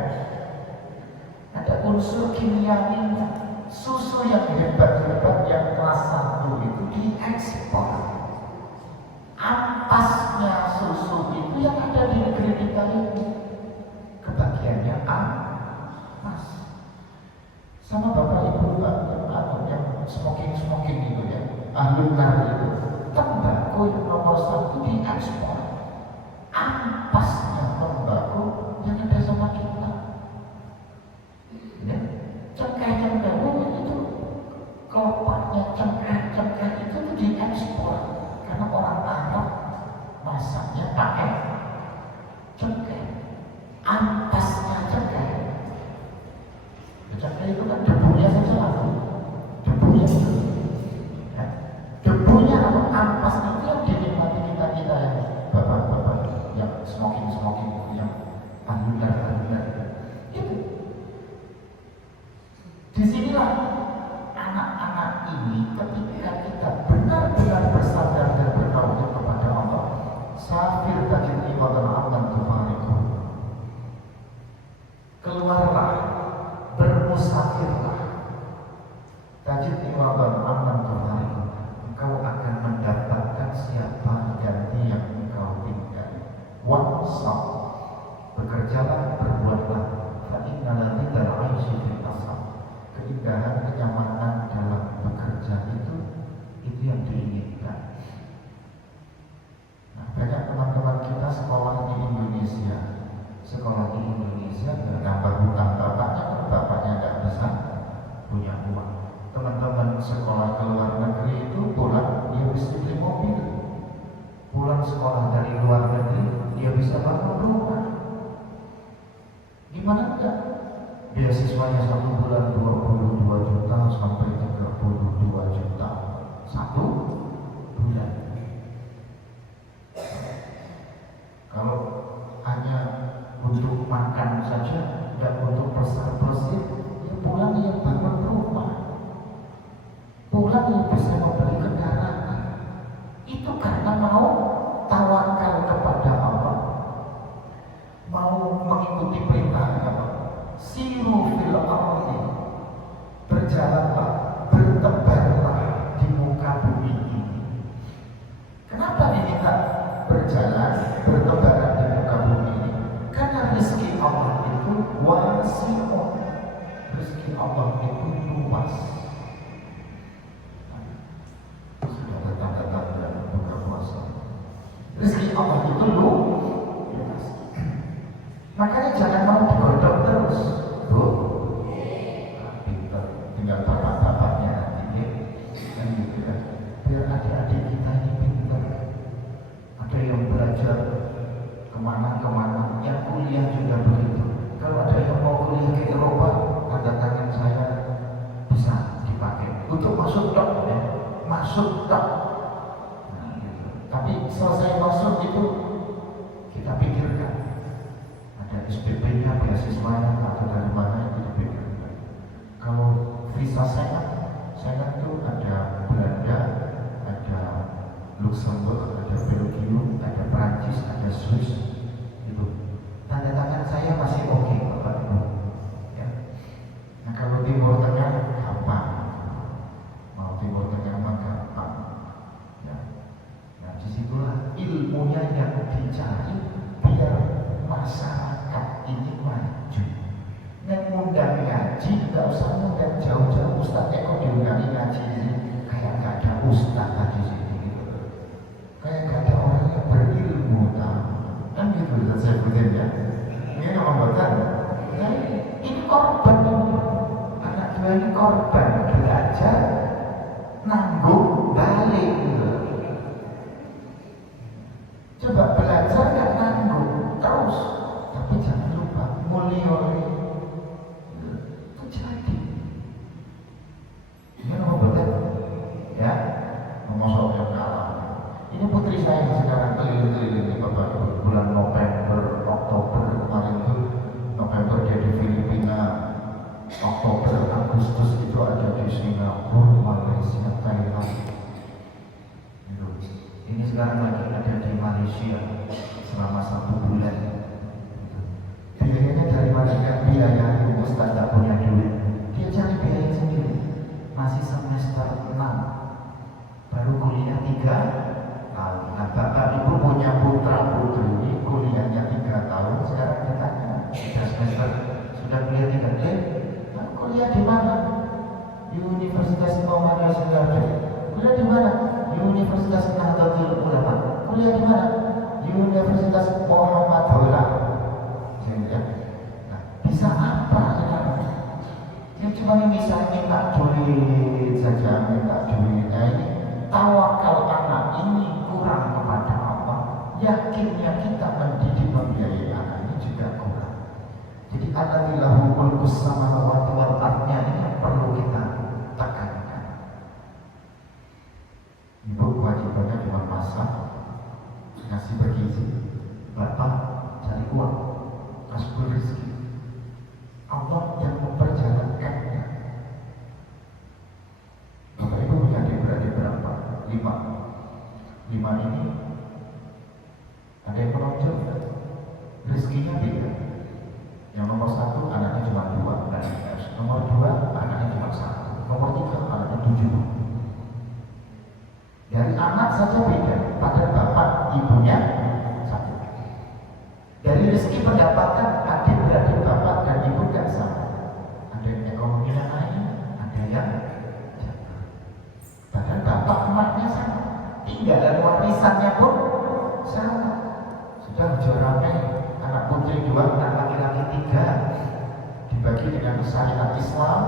ada unsur kimiawinya. Susu yang hebat-hebat yang kelas 1 itu diekspor. Ampasnya susu itu yang ada di negeri kita ini kebagiannya ampas. Sama bapak ibu yang smoking itu ya, ahlul-nar itu, tembakau yang nomor 1 diekspor. Ampasnya tembakau yang ada sama kita. Ya, cengkeh-cengkeh itu, kelopaknya cengkeh itu diekspor karena orang Arab masaknya pakai cengkeh. Ampasnya cengkeh. Cengkeh itu kan debunya saja laku. Debunya itu. Ya, debunya atau ampas itu yang dinikmati kita yang bapak-bapak yang smoking yang anular itu. Disinilah anak-anak ini ketika kita benar-benar bersandar dan bertauhid kepada Allah, safir tajid ibadah aman tufariku, keluarlah, bermusafirlah, tajid ibadah aman tufariku, engkau akan mendapatkan siapa ganti yang engkau tinggal. Wansab, bekerjalah, berbuatlah, fa'inna ladidal aisyi fil asab, keindahan, kenyamanan dalam bekerja itu yang diinginkan. Nah, banyak teman-teman kita sekolah di Indonesia nambah hutang bapaknya, kalau bapaknya nggak bisa punya uang. Teman-teman sekolah ke luar negeri itu pulang dia bisa beli mobil, pulang sekolah dari luar negeri dia bisa bangun rumah. Gimana enggak? Beasiswanya 1 bulan 22 juta sampai 32 juta 1 bulan. Kalau hanya untuk makan saja, tidak untuk bersih, ya pulang ya bangun rumah, pulang ya bisa membeli kendaraan. Itu karena mau tawakal kepada Allah, mau mengikuti perintah Allah. Siru fil ardi, berjalanlah, bertebarlah di muka bumi ini. Kenapa diminta berjalan, bertebaran di muka bumi ini? Karena rezeki Allah itu wasi'un, rezeki Allah itu luas. Sudah bertanda-tanda buka puasa. Rezeki Allah itu luas. Makanya jangan mau digodok terus, Bu. Pinter, tinggal bapak-bapaknya nanti ya, kan gitu ya. Biar adik-adik kita ini pinter. Ada yang belajar kemana-kemana, yang kuliah juga begitu. Kalau ada yang mau kuliah ke Eropa, tanda tangan saya bisa dipakai untuk masuk tok, ya. Masuk tok. Nah, gitu. Tapi selesai masuk itu kita pikirkan. SPP-nya, beasiswanya atau dari mana itu dipikirkan. Kalau ngaji nggak usah ngundang jauh-jauh. Ustaz Eko diundangi ngaji ini kayak nggak ada ustaz tadi sini gitu. Kayak nggak ada orang yang berilmu kan gitu saya sebutin ya. Ini ngomongkan ini korban ini. Anak dua ini korban belajar nanggung balik gitu. Coba belajar nggak nanggung terus, tapi jangan lupa mulia itu jadi. Ini ngomongkan ya, ngomong yang kalah. Ini putri saya yang sekarang keliling-keliling di Bapak Ibu, bulan November, Oktober kemarin itu. November dia di Filipina, Oktober, Agustus itu ada di Singapura, Malaysia, Thailand. Ini sekarang lagi ada di Malaysia selama 1 bulan. Biayanya dari mana? Biaya Ustaz tak punya duit. Dia cari biaya sendiri. Masih semester 6, baru kuliah 3 tahun. Nah, Bapak Ibu punya putra putri ini kuliahnya 3 tahun. Sekarang ditanya, sudah semester, sudah kuliah 3 tahun. Nah, kuliah di mana? Universitas Muhammadiyah Singapura. Kuliah di mana? Universitas Nahdlatul Ulama. Kuliah di mana? Universitas Muhammadiyah. Nah, bisa apa sekarang? Dia cuma misalnya minta duit saja, minta duit. Nah, ini tawakal anak ini kurang kepada Allah. Yakinnya kita mendidik membiayai anak ini juga kurang. Jadi alladzi mulkus samawati wal ardh ini yang perlu kita tekankan. Ibu kewajibannya cuma masak, ngasih bergizi, bapak cari uang, kasih rezeki. Allah yang memperjalankannya. Bapak Ibu punya adik-beradik berapa? 5 ini ada yang menonjol, rezekinya beda. Yang nomor 1 anaknya cuma 2, nomor 2 anaknya cuma 1, nomor 3 anaknya 7. Dari anak saja beda, padahal bapak ibunya satu. Dari rezeki pendapatan adik-beradik bapak dan ibu tidak sama. Ada yang ekonominya naik, ada yang jatuh. Padahal bapak emaknya sama, tinggalan warisannya pun sama. Sudah joraknya anak putri 2, anak laki-laki 3, dibagi dengan syariat Islam.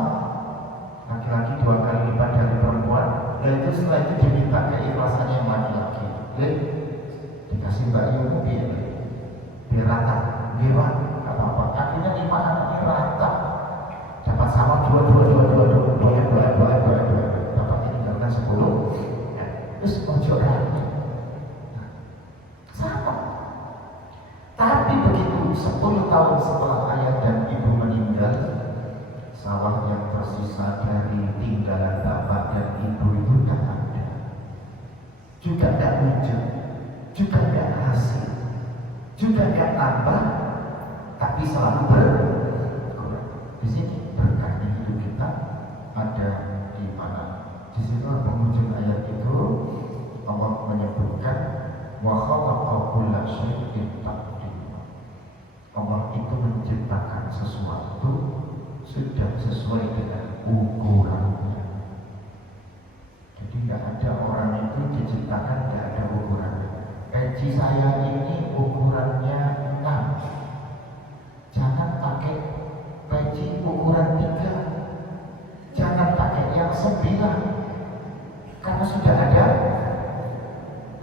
Laki-laki 2 kali lipat dari perempuan. Dan itu setelah itu diminta keikhlasannya yang laki-laki. Dikasih Mbak Yu biar rata, biar apa-apa. Akhirnya 5 anak ini rata, dapat sama 2. Bapak tinggalkan 10. Terus ojo lagi. Sama. Tapi begitu 10 tahun setelah ayah dan ibu meninggal, sawah yang tersisa dari tinggalan bapak dan ibu itu tak ada, juga tak wujud, juga tak hasil, juga tak tambah, tapi selalu berkurang. Di sini berkahnya hidup kita ada di mana? Di situ penghujung ayat itu Allah menyebutkan wa khalaqa kulla syai'in taqdira. Allah itu menciptakan sesuatu sudah sesuai dengan ukurannya. Jadi nggak ada orang itu diciptakan nggak ada ukurannya. Peci saya ini ukurannya 6. Jangan pakai peci ukuran 3. Jangan pakai yang 9. Karena sudah ada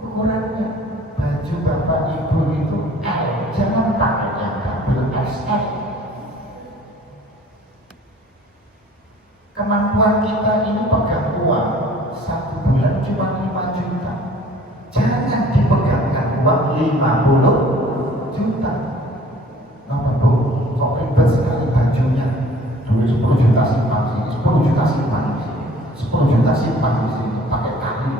ukurannya. Baju bapak ibu itu L, jangan pakai yang double XL. Kemampuan kita ini pegang uang 1 bulan cuma 5 juta. Jangan dipegangkan uang 50 juta. Nama Bu, kok ribet sekali bajunya. Duit 10 juta simpan sini, 10 juta simpan di sini, 10 juta simpan di sini, pakai kaki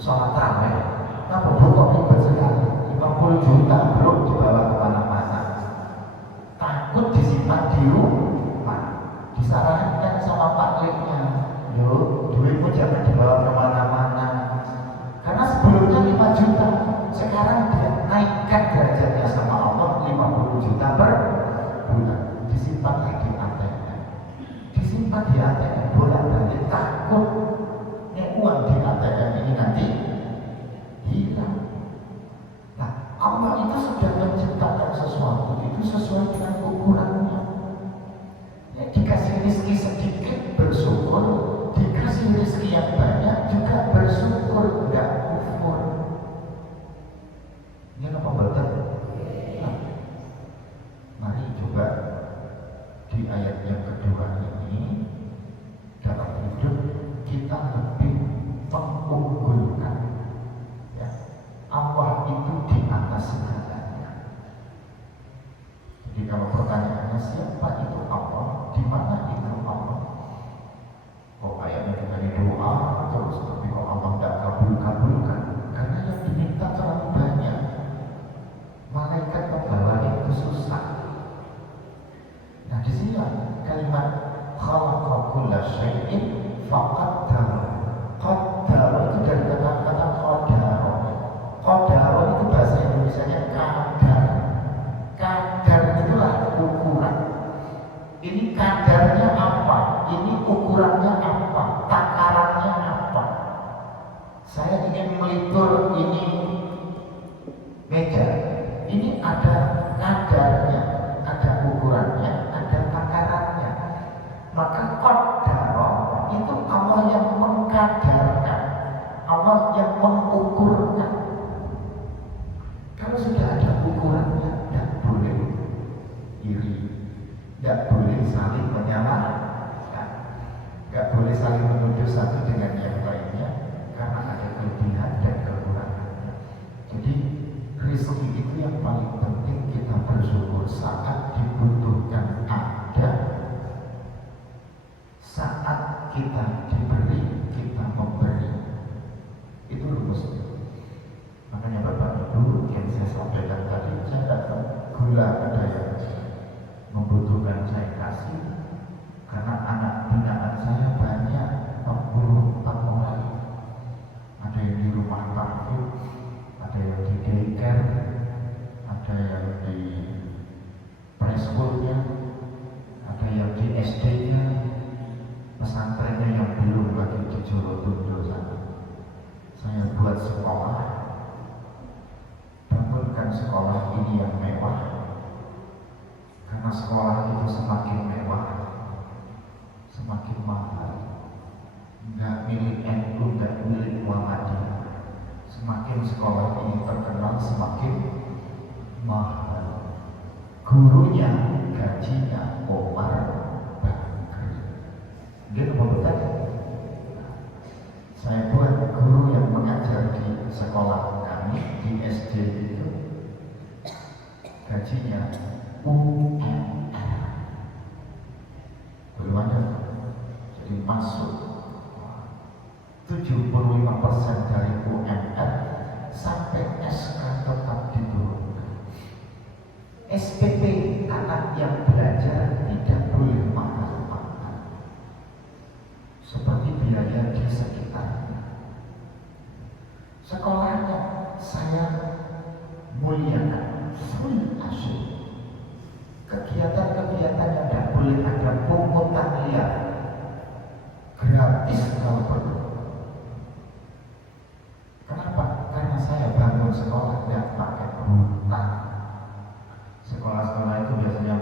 sholat tarawih. Nama Bu, kok ribet sekali. 50 juta belum dibawa kemana-mana. Takut disimpan di rumah. Disarankan sama Pak Leknya, yo duitmu jangan dibawa kemana-mana. Karena sebelumnya 5 juta, sekarang dia naikkan derajatnya sama Allah 50 juta per bulan. Disimpan lagi ATM. Kita di ATM bolak-balik takut uang di ATM ini nanti hilang. Nah, Allah itu sudah menciptakan sesuatu itu sesuai dengan ukurannya. Ya, dikasih rezeki sedikit bersyukur, dikasih rezeki yang banyak juga bersyukur, enggak kufur. Ini apa betul? Nah, mari coba di ayat yang kedua ini dalam hidup kita lebih mengunggulkan ya, Allah itu di atas segalanya. Jadi kalau pertanyaannya siapa itu Allah, di mana itu Allah? Oh, ayatnya dari doa terus, tapi kok Allah tidak kabulkan? Karena yang diminta terlalu banyak. Malaikat membawa itu susah. Nah, di sini kalimat khalaqa kulla syai'in faqaddara. Qaddara itu dari kata-kata qadara. Qadara itu bahasa Indonesianya kadar. Kadar itulah ukuran. Ini kadarnya apa? Ini ukurannya apa? Takarannya apa? Saya ingin melipur ini meja. Ini ada kadarnya, ada ukurannya, ada takarannya. Maka qaddara itu Allah yang mengkadarkan, Allah yang mengukurkan. Kalau sudah ada ukurannya, tidak boleh iri, tidak boleh saling menyalahkan, tidak boleh saling menuduh satu dengan yang lainnya, karena ada kelebihan dan kekurangannya. Jadi rezeki itu yang paling penting kita bersyukur saat dibutuhkan ada, saat kita diberi kita memberi. Itu rumusnya. Makanya Bapak Ibu yang saya sampaikan tadi, saya dapat gula ada yang membutuhkan saya kasih, karena anak binaan saya banyak 44 orang. Ada yang di rumah takfir, ada yang di daycare, ada yang di preschoolnya, ada yang di SD-nya, pesantrennya yang belum lagi di Jorotundo sana. Saya buat sekolah, bangunkan sekolah ini yang mewah, karena sekolah itu semakin mewah, semakin mahal. Nggak milik NU, nggak milik Muhammadiyah. Semakin sekolah ini terkenal, semakin mahal. Gurunya gajinya Omar Bakri. Dia betul. Saya buat guru yang mengajar di sekolah kami di SD itu gajinya UMR. Belum ada. Jadi masuk 75% dari UMR sampai SK tetap diturunkan. SPP anak yang belajar tidak boleh mahal-mahal, seperti biaya di sekitarnya. Sekolahnya saya muliakan, full asyik. Kegiatan-kegiatan yang tidak boleh ada pungutan liar, gratis kalau perlu. Kenapa? Karena saya bangun sekolah tidak pakai hutang. Sekolah-sekolah itu biasanya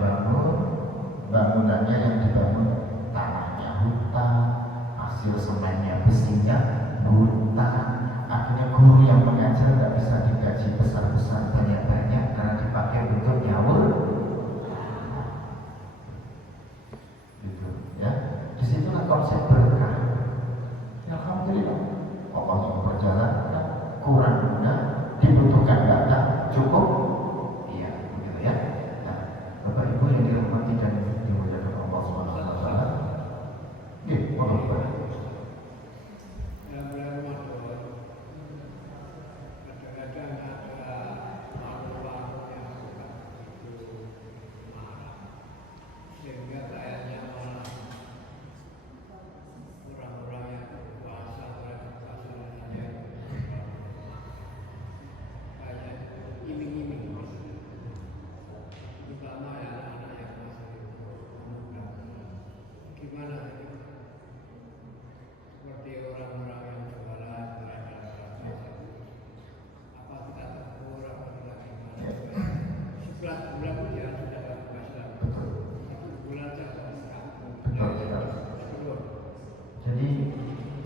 bangunannya yang dibangun tanahnya hutang, hasil semennya besinya hutang. Akhirnya guru yang mengajar tidak bisa digaji besar-besar banyak-banyak karena dipakai untuk nyawur. Gitu ya. Disitulah konsep berkah. Alhamdulillah Allah yang berjalan kurang guna, dibutuhkan data cukup. Iya, begitu ya. Nah, Bapak Ibu yang dirahmati dan dimuliakan Allah Subhanahu wa taala. Nggih, mohon Pak.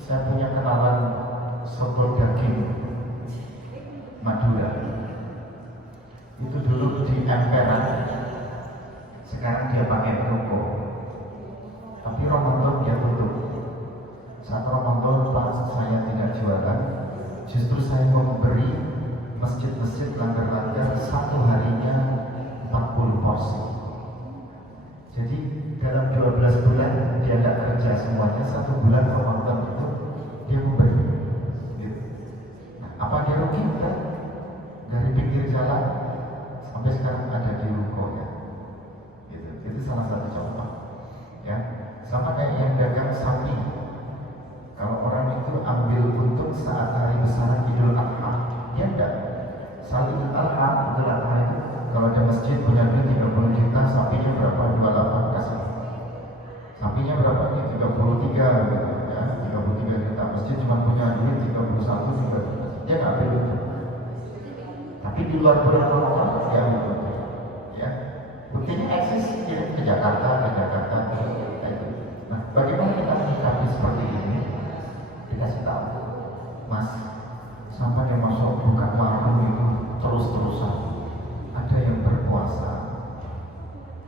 Saya punya kenalan soto daging Madura. Itu dulu di emperan, sekarang dia pakai toko. Tapi Ramadan dia tutup. Saat Ramadan pas saya tidak jualan, justru saya memberi masjid-masjid langgar-langgar satu harinya 40 porsi. Jadi dalam 12 bulan dia tidak kerja semuanya, 1 bulan Ramadan itu dia memberi. Gitu. Nah, apa dia rugi? Enggak. Dari pinggir jalan sampai sekarang ada di ruko ya. Gitu. Itu salah satu contoh. Ya, sama kayak yang dagang sapi. Kalau orang itu ambil untung saat hari besar Idul Adha, dia enggak. Saat Idul Adha, Idul Adha itu kalau ada masjid punya duit 30 juta, sapinya berapa? 28 kasih. Sapinya berapa nih? 33 gitu ya. 33 juta. Masjid cuma punya duit 31 juga. Dia nggak ambil itu. Tapi di luar bulan Ramadan dia ambil itu. Ya. Buktinya eksis kirim ke Jakarta. Nah, bagaimana kita menyikapi seperti ini? Dikasih tahu, Mas, sampai yang masuk buka warung itu terus-terusan. Ada yang berpuasa,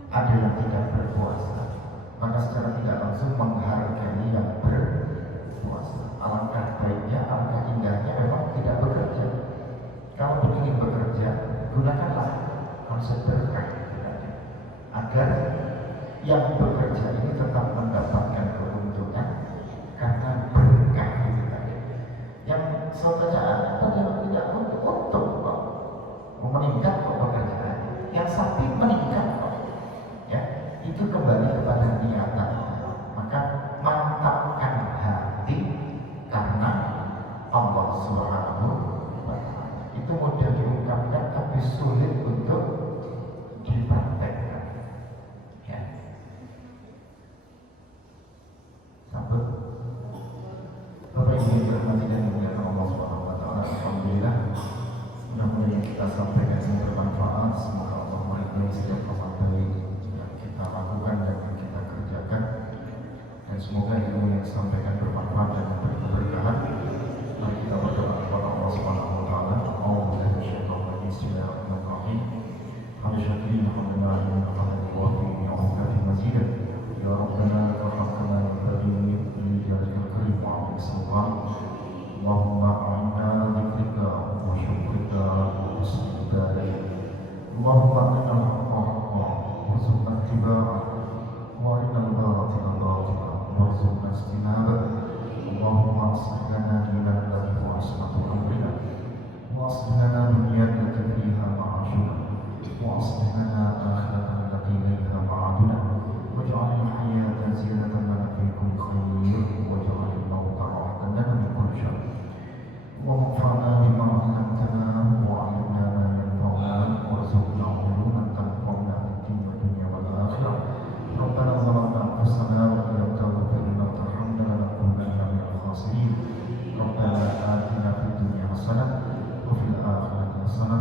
ada yang tidak berpuasa. Maka secara tidak langsung menghargai yang berpuasa. Alangkah baiknya, alangkah indahnya memang tidak bekerja. Kalau ingin bekerja, gunakanlah konsep berkah agar yang bekerja ini tetap mendapatkan keuntungan karena berkah itu tadi. Yang saudaranya tidak untung kok, meningkat kok pekerjaan. Yang sapi meningkat kok, ya itu kembali kepada niatan. Maka mantapkan hati karena Allah Subhanahu wa Ta'ala. Itu mudah diungkapkan tapi sulit untuk dipraktekkan. Ya. Sambut. Bapak Ibu yang dirahmati dan dimuliakan Allah Subhanahu wa Ta'ala. Alhamdulillah. Mudah-mudahan yang kita sampaikan semua bermanfaat. Semoga Allah meridhai setiap perbuatan yang kita lakukan dan yang kita kerjakan. Dan semoga ilmu yang disampaikan bermanfaat dan memberi keberkahan. Mari kita berdoa kepada Allah Subhanahu wa Ta'ala. Alhamdulillah. Bismillahirrahmanirrahim. Hamdulillah, alhamdulillah, innaka hamidun wa majidah. Ya Rabbana rahmatna bagi jazakallahu karim wa bismillah. Allahumma a'inna dzikrika wa syukrika wa husni ibadatik. Allahumma arina al-haqqa haqqan warzuqna ittiba'ah wa arina al-batila batilan warzuqna ijtinabah. Allahumma aslih lana dinana alladhi huwa ismatu amrina wa aslih lana dunyana allati fiha ma'ashuna wa aslih lana akhiratana allati ilayha ma'aduna waj'al al-hayata zinatan lana fi kulli khair waj'al al-mauta rahatan lana min kulli syarr. وانفعنا بما علمتنا وعلمنا ما ينفعنا وارزقنا علوما تنفعنا في الدين والدنيا والاخره. ربنا ظلمنا انفسنا وان لم تغفر لنا وترحمنا لنكونن من الخاسرين. ربنا اتنا في الدنيا حسنه وفي الاخره حسنه